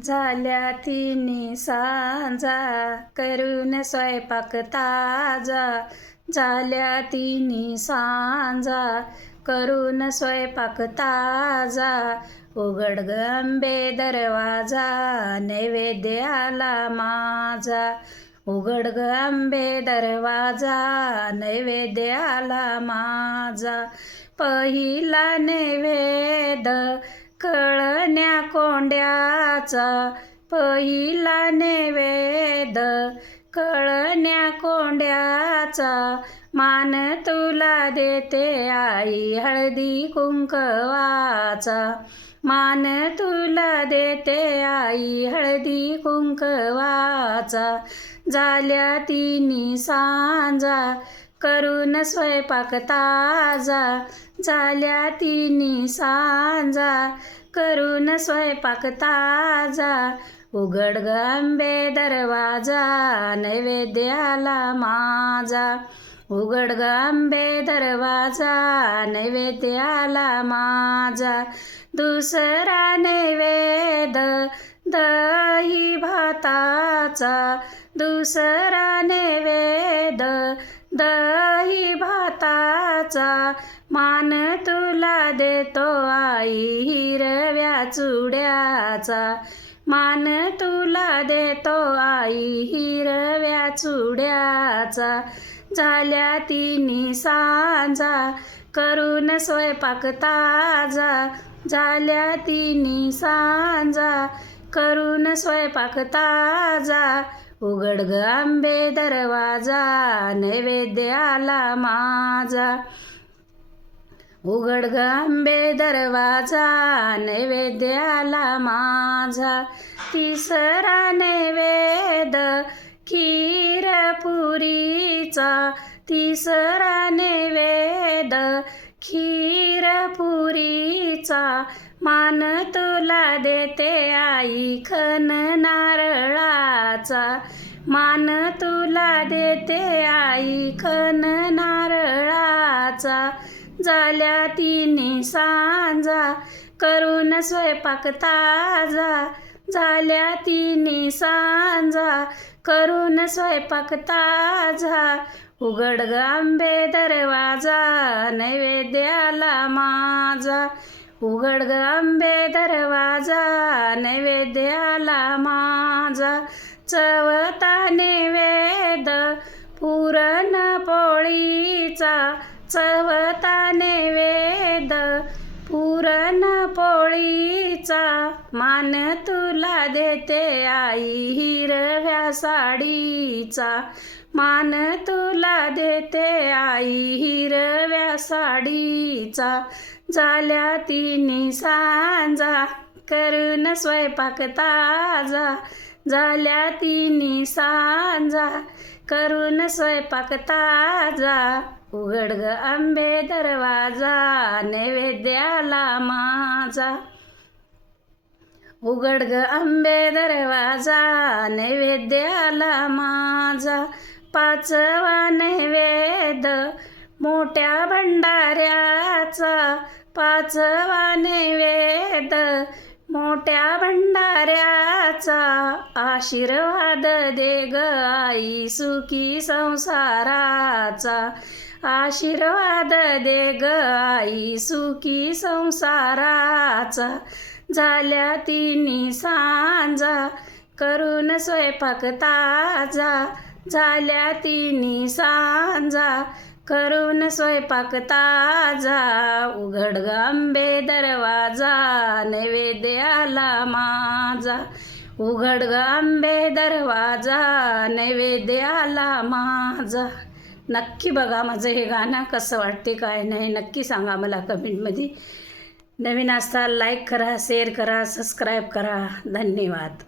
झाल्या तिन्ही सांजा करून स्वयंपाक ताजा. झाल्या तिन्ही सांजा करून स्वयंपाक ताजा. उघड गंबे दरवाजा नैवेद्य आला माझा. उघड गंबे दरवाजा नैवेद्य आला माझा. पहिला नैवेद कळण्या कोंड्याचा पहिला नैवेद. कळण्या कोंड्याचा मान तुला देते आई हळदी कुंकवाचा. मान तुला देते आई हळदी कुंकवाचा. झाल्या तिन्ही सांजा करून स्वयंपाक ताजा झाल्या तिन्ही सांजा. करून स्वयंपाक ताजा उघड गंबे दरवाजा नैवेद्याला माझा. उघड गंबे दरवाजा नैवेद्याला माझा. दुसरा नैवेद दही भाताचा. दुसरा नैवेद दही भाताचा मान तुला देतो आई हिरव्या चुड्याचा. मान तुला देतो आई हिरव्या चुड्याचा. झाल्या तिन्ही सांजा करून स्वयंपाक ताजा. झाल्या तिन्ही सांजा करून स्वयंपाक ताजा. उघड ग आंबे दरवाजा नैवेद्य आला माझा. उघड ग आंबे दरवाजा नैवेद्य आला माझा. तिसरा नैवेद खीरपुरीचा. तिसरा नैवेद खीर पुरीचा मान तुला देते आई खन नारळाचा. मान तुला देते आई खन नारळाचा. झाल्या तिने सांजा करून स्वयंपाक ताजा. झाल्या तिने सांजा करून स्वयंपाक ताजा. उघड ग आंबे दरवाजा नैवेद्याला माझा. उघड ग आंबे दरवाजा नैवेद्याला माझा. चवता नैवेद पुरण पोळीचा. चवता नैवेद पुरण साडीचा मान तुला देते आई हिरव्या साडीचा. मान तुला देते आई हिरव्या साडीचा. झाल्या तिन्ही सांजा करून स्वयंपाक ताजा. झाल्या तिन्ही सांजा करून स्वयंपाक ताजा. उघड ग आंबे दरवाजा नैवेद्याला माझा. उघड ग आंबे दरवाजा नैवेद्याला माझा. पाचवा नैवेद मोठ्या भंडाऱ्याचा. पाचवा नैवेद मोठ्या भंडाऱ्याचा. आशीर्वाद दे ग आई सुखी संसाराचा. आशीर्वाद दे ग आई सुखी संसाराचा. झाल्या तिन्ही सांजा. करून स्वयंपाक ताजा. झाल्या तिन्ही सांजा. करून स्वयंपाक ताजा. उघड गांबे दरवाजा. नैवेद्याला माझा. उघड गांबे दरवाजा. नैवेद्याला माझा. नक्की बघा माझं हे गाणं कसं वाटते काय नाही. नक्की सांगा मला कमेंटमध्ये. नवीन असता लाईक करा शेअर करा सबस्क्राईब करा. धन्यवाद.